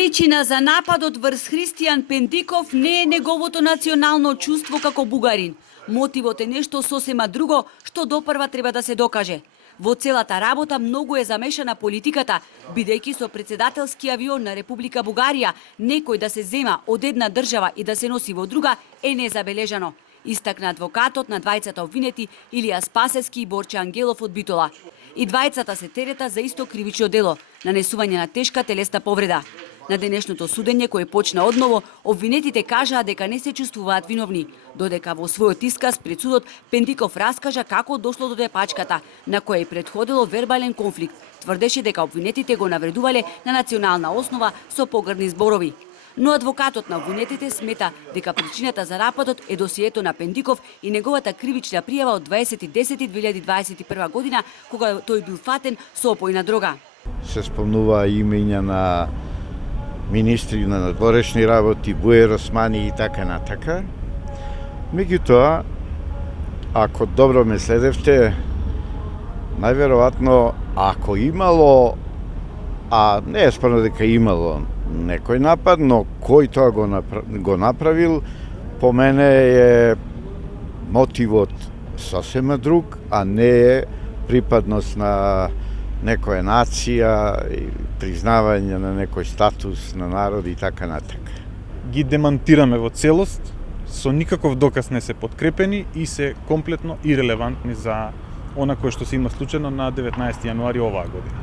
Причина за нападот врз Христијан Пендиков не е неговото национално чувство како бугарин. Мотивот е нешто сосема друго, што допрва треба да се докаже. Во целата работа многу е замешана политиката, бидејќи со председателски авион на Република Бугарија некој да се зема од една држава и да се носи во друга е незабележано. Истакна адвокатот на двајцата обвинети Илија Спасевски и Борче Ангелов од Битола. И двајцата се терета за исто кривично дело – нанесување на тешка телесна повреда. На денешното судење, кое почна одново, обвинетите кажаа дека не се чувствуваат виновни, додека во својот исказ пред судот Пендиков раскажа како дошло до тепачката, на која и претходило вербален конфликт. Тврдеше дека обвинетите го навредувале на национална основа со погрдни зборови. Но адвокатот на обвинетите смета дека причината за нападот е досието на Пендиков и неговата кривична пријава од 20.10.2021 година, кога тој бил фатен со опојна дрога. Се спомнува имења на министри на надворешни работи, Буер Османи и така натака. Меѓутоа, ако добро ме следевте, најверојатно ако имало, а не е спорно дека имало некој напад, но кој тоа го направил, по мене е мотивот сосема друг, а не е припадност на некоја нација, признавање на некој статус на народ и така натака. Ги демантираме во целост, со никаков доказ не се подкрепени и се комплетно ирелевантни за она кое што се има случајно на 19 јануари оваа година.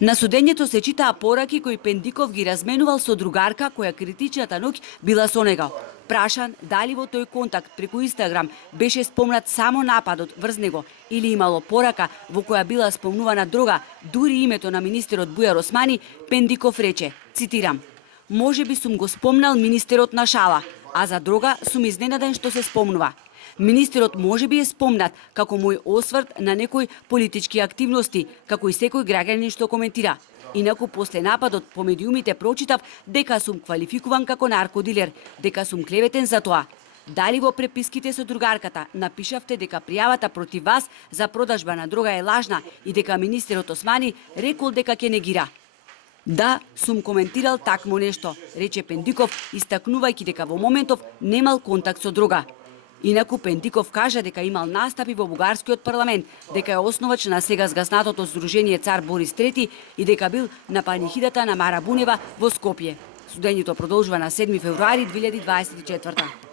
На судењето се читаа пораки кои Пендиков ги разменувал со другарка која критичната ноќ била со него. Прашан дали во тој контакт преку Инстаграм беше спомнат само нападот врз него или имало порака во која била спомнувана дрога, дури името на министерот Бујар Османи, Пендиков рече, цитирам: "Можеби сум го спомнал министерот на шала, а за дрога сум изненаден што се спомнува. Министерот можеби е спомнат како мој осврт на некои политички активности, како и секој граѓанин што коментира. Инаку после нападот по медиумите прочитав дека сум квалификуван како наркодилер, дека сум клеветен за тоа. Дали во преписките со другарката напишавте дека пријавата против вас за продажба на дрога е лажна и дека министерот Османи рекол дека ќе негира?" "Да, сум коментирал такмо нешто", рече Пендиков, истакнувајќи дека во моментов немал контакт со дрога. Инаку Пендиков кажа дека имал настапи во бугарскиот парламент, дека е основач на сега згаснатото Сдружение Цар Борис III и дека бил на панихидата на Мара Бунева во Скопје. Судењето продолжува на 7 февруари 2024.